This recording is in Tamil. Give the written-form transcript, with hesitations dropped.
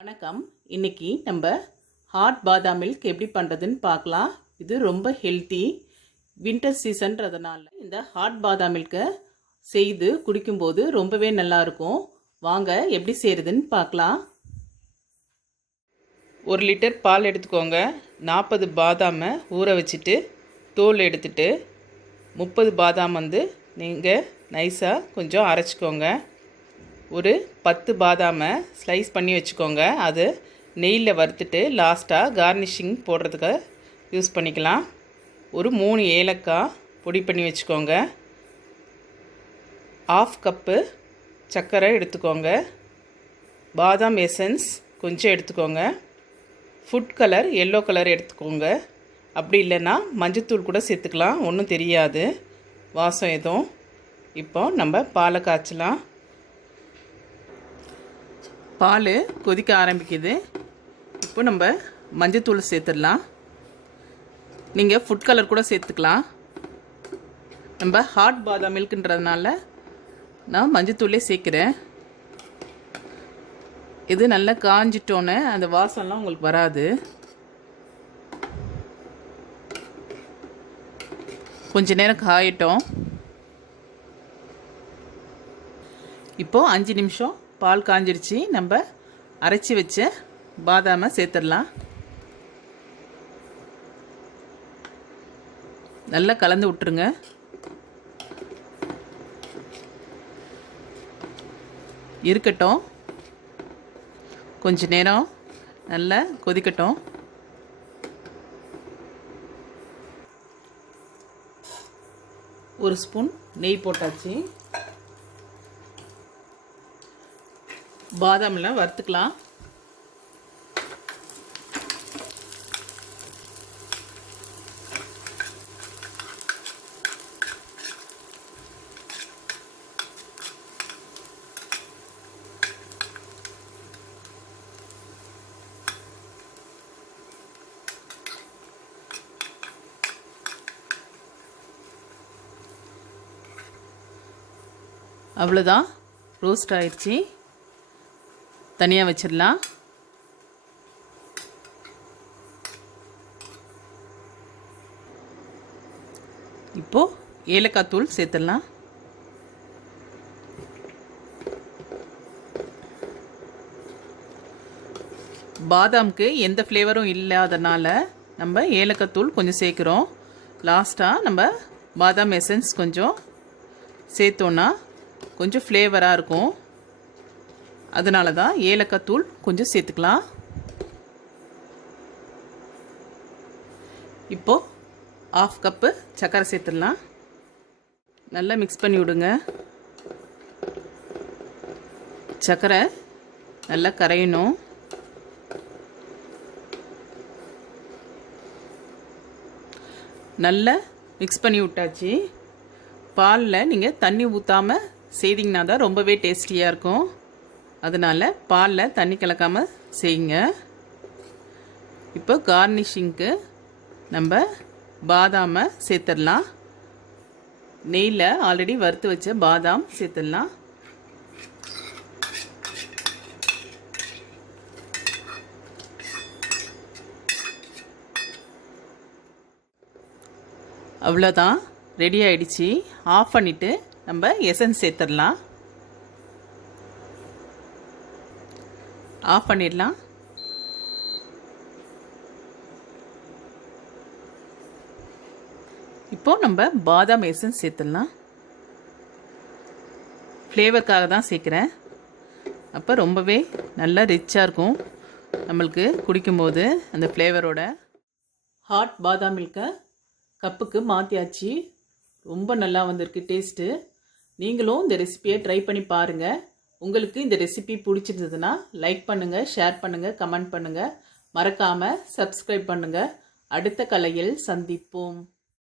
வணக்கம். இன்னைக்கு நம்ம ஹாட் பாதாம் மில்க் எப்படி பண்ணுறதுன்னு பார்க்கலாம். இது ரொம்ப ஹெல்த்தி. வின்டர் சீசன்றதுனால இந்த ஹாட் பாதாம் மில்கை செய்து குடிக்கும்போது ரொம்பவே நல்லாயிருக்கும். வாங்க எப்படி செய்கிறதுன்னு பார்க்கலாம். 1 லிட்டர் பால் எடுத்துக்கோங்க. 40 பாதாமை ஊற வச்சுட்டு தோல் எடுத்துட்டு 30 பாதாம் நீங்கள் நைஸாக கொஞ்சம் அரைச்சிக்கோங்க. ஒரு 10 பாதாமை ஸ்லைஸ் பண்ணி வச்சுக்கோங்க. அது நெய்யில் வறுத்துட்டு லாஸ்ட்டாக கார்னிஷிங் போடுறதுக்கு யூஸ் பண்ணிக்கலாம். ஒரு 3 ஏலக்காய் பொடி பண்ணி வச்சுக்கோங்க. 1/2 கப்பு சர்க்கரை எடுத்துக்கோங்க. பாதாம் எசன்ஸ் கொஞ்சம் எடுத்துக்கோங்க. ஃபுட் கலர் எல்லோ கலர் எடுத்துக்கோங்க. அப்படி இல்லைன்னா மஞ்சத்தூள் கூட சேர்த்துக்கலாம், ஒன்றும் தெரியாது வாசம் எதுவும். இப்போ நம்ம பாலை காய்ச்சலாம். பால் கொதிக்க ஆரம்பிக்குது. இப்போ நம்ம மஞ்சத்தூள் சேர்த்துடலாம். நீங்கள் ஃபுட் கலர் கூட சேர்த்துக்கலாம். நம்ம ஹாட் பாதாம் மில்க்குன்றதுனால நான் மஞ்சத்தூளே சேர்க்குறேன். இது நல்லா காஞ்சிட்டோன்னே அந்த வாசம்லாம் உங்களுக்கு வராது. கொஞ்ச நேரம் காயட்டும். இப்போது 5 நிமிஷம் பால் காஞ்சிருச்சு. நம்ம அரைச்சி வச்ச பாதாமை சேர்த்துடலாம். நல்லா கலந்து விட்டுருங்க. இருக்கட்டும், கொஞ்ச நேரம் நல்லா கொதிக்கட்டும். ஒரு ஸ்பூன் நெய் போட்டாச்சு. பாதாம்லாம் வறுத்துக்கலாம். அவ்வளோதான், ரோஸ்ட் ஆயிடுச்சு. தனியாக வச்சிடலாம். இப்போது ஏலக்காய் தூள் சேர்த்துடலாம். பாதாமுக்கு எந்த ஃப்ளேவரும் இல்லாதனால நம்ம ஏலக்காய் தூள் கொஞ்சம் சேர்க்குறோம். லாஸ்ட்டாக நம்ம பாதாம் எசன்ஸ் கொஞ்சம் சேர்த்தோன்னா கொஞ்சம் ஃப்ளேவராக இருக்கும். அதனால தான் ஏலக்காய் தூள் கொஞ்சம் சேர்த்துக்கலாம். இப்போது 1/2 கப்பு சர்க்கரை சேர்த்துடலாம். நல்லா மிக்ஸ் பண்ணி விடுங்க. சர்க்கரை நல்லா கரையணும். நல்லா மிக்ஸ் பண்ணி விட்டாச்சு. பாலில் நீங்கள் தண்ணி ஊற்றாமல் செய்திங்கன்னா தான் ரொம்பவே டேஸ்டியாக இருக்கும். அதனால் பாலில் தண்ணி கலக்காமல் செய்யுங்க. இப்போ கார்னிஷிங்க்கு நம்ம பாதாமை சேர்த்துடலாம். நெய்யில் ஆல்ரெடி வறுத்து வச்ச பாதாம் சேர்த்துடலாம். அவ்வளோதான், ரெடி ஆகிடுச்சு. ஆஃப் பண்ணிவிட்டு நம்ம எசன்ஸ் சேர்த்துடலாம். ஆஃப் பண்ணிடலாம். இப்போது நம்ம பாதாம் எசன்ஸ் சேர்த்துடலாம். ஃப்ளேவருக்காக தான் சேர்க்குறேன். அப்போ ரொம்பவே நல்லா ரிச்சாக இருக்கும் நம்மளுக்கு குடிக்கும்போது அந்த ஃப்ளேவரோட. ஹாட் பாதாம் மில்கை கப்புக்கு மாற்றியாச்சு. ரொம்ப நல்லா வந்திருக்கு டேஸ்ட்டு. நீங்களும் இந்த ரெசிபியை ட்ரை பண்ணி பாருங்கள். உங்களுக்கு இந்த ரெசிபி பிடிச்சிருந்ததுன்னா லைக் பண்ணுங்கள், ஷேர் பண்ணுங்கள், கமெண்ட் பண்ணுங்கள். மறக்காமல் சப்ஸ்கிரைப் பண்ணுங்கள். அடுத்த கலையில் சந்திப்போம்.